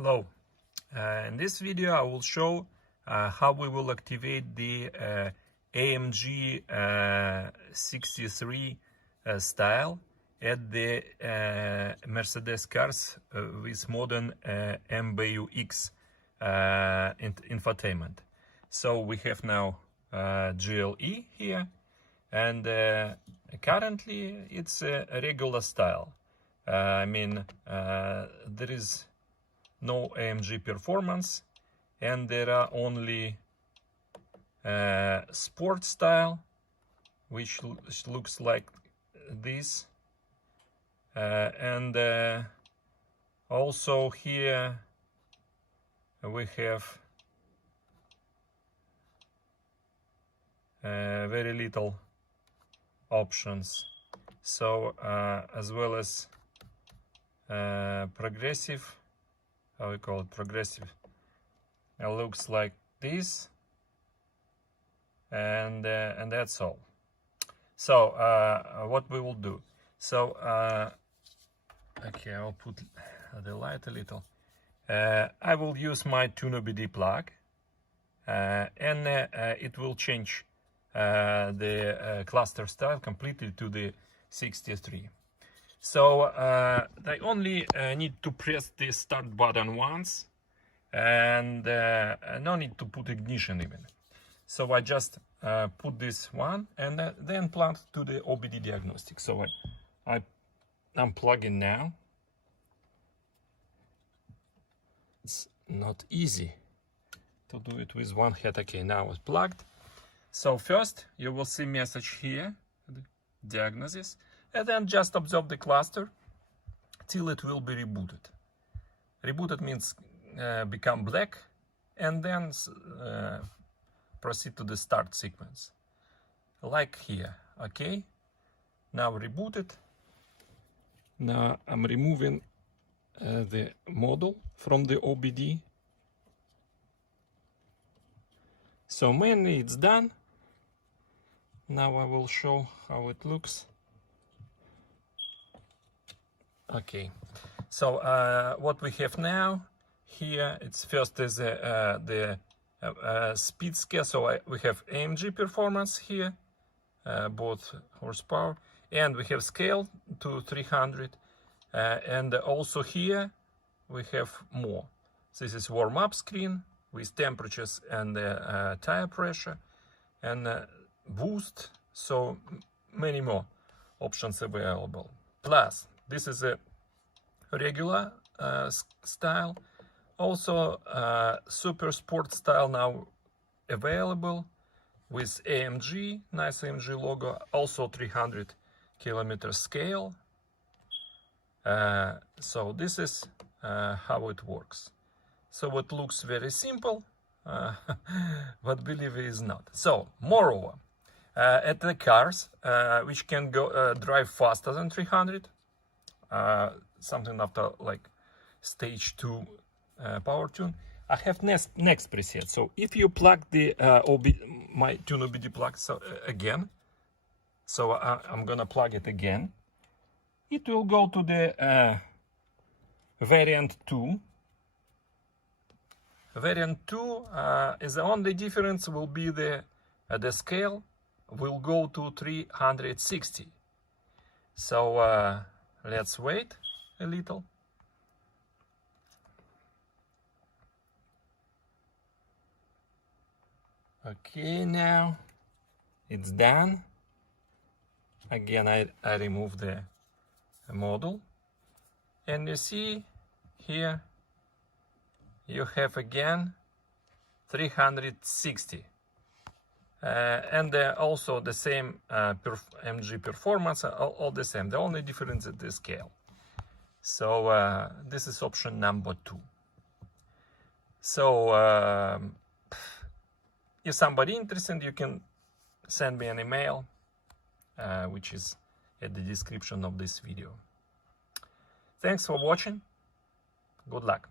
Hello. In this video I will show how we will activate the AMG 63 style at the Mercedes cars with modern MBUX infotainment. So we have now GLE here, and currently it's a regular style. There is no AMG performance, and there are only sport style, which looks like this, and also here we have very little options. So as well as progressive, how we call it, progressive, it looks like this, and that's all. So what we will do, so okay, I'll put the light a little. I will use my tuneOBD plug, and it will change the cluster style completely to the 63. So I only need to press the start button once, and no need to put ignition even. So I just put this one and then plug to the OBD diagnostic. So I'm plugging now. It's not easy to do it with one hand. Okay, now it's plugged. So first you will see message here, diagnosis, and then just observe the cluster till it will be rebooted. Rebooted means become black, and then proceed to the start sequence, like here. Okay, now rebooted. Now I'm removing the model from the OBD. So mainly it's done. Now I will show how it looks. Okay, so what we have now here, it's first is the speed scale. So we have AMG performance here, both horsepower, and we have scale to 300, and also here we have more. This is warm-up screen with temperatures and tire pressure, and boost, so many more options available. Plus this is a regular style, also super sport style now available with AMG, nice AMG logo, also 300 kilometer scale. So this is how it works. So it looks very simple, but believe it is not. So moreover, at the cars which can go drive faster than 300, something after like stage 2 power tune, I have next preset. So if you plug the my tuneOBD plug again, so I'm gonna plug it again, it will go to the variant 2. Variant 2 is the only difference will be the scale will go to 360. So let's wait a little. Okay, now it's done. Again, I remove the model, and you see here you have again 360, and also the same MG performance, all the same. The only difference is the scale. So this is option number 2. So if somebody interested, you can send me an email, which is at the description of this video. Thanks for watching. Good luck.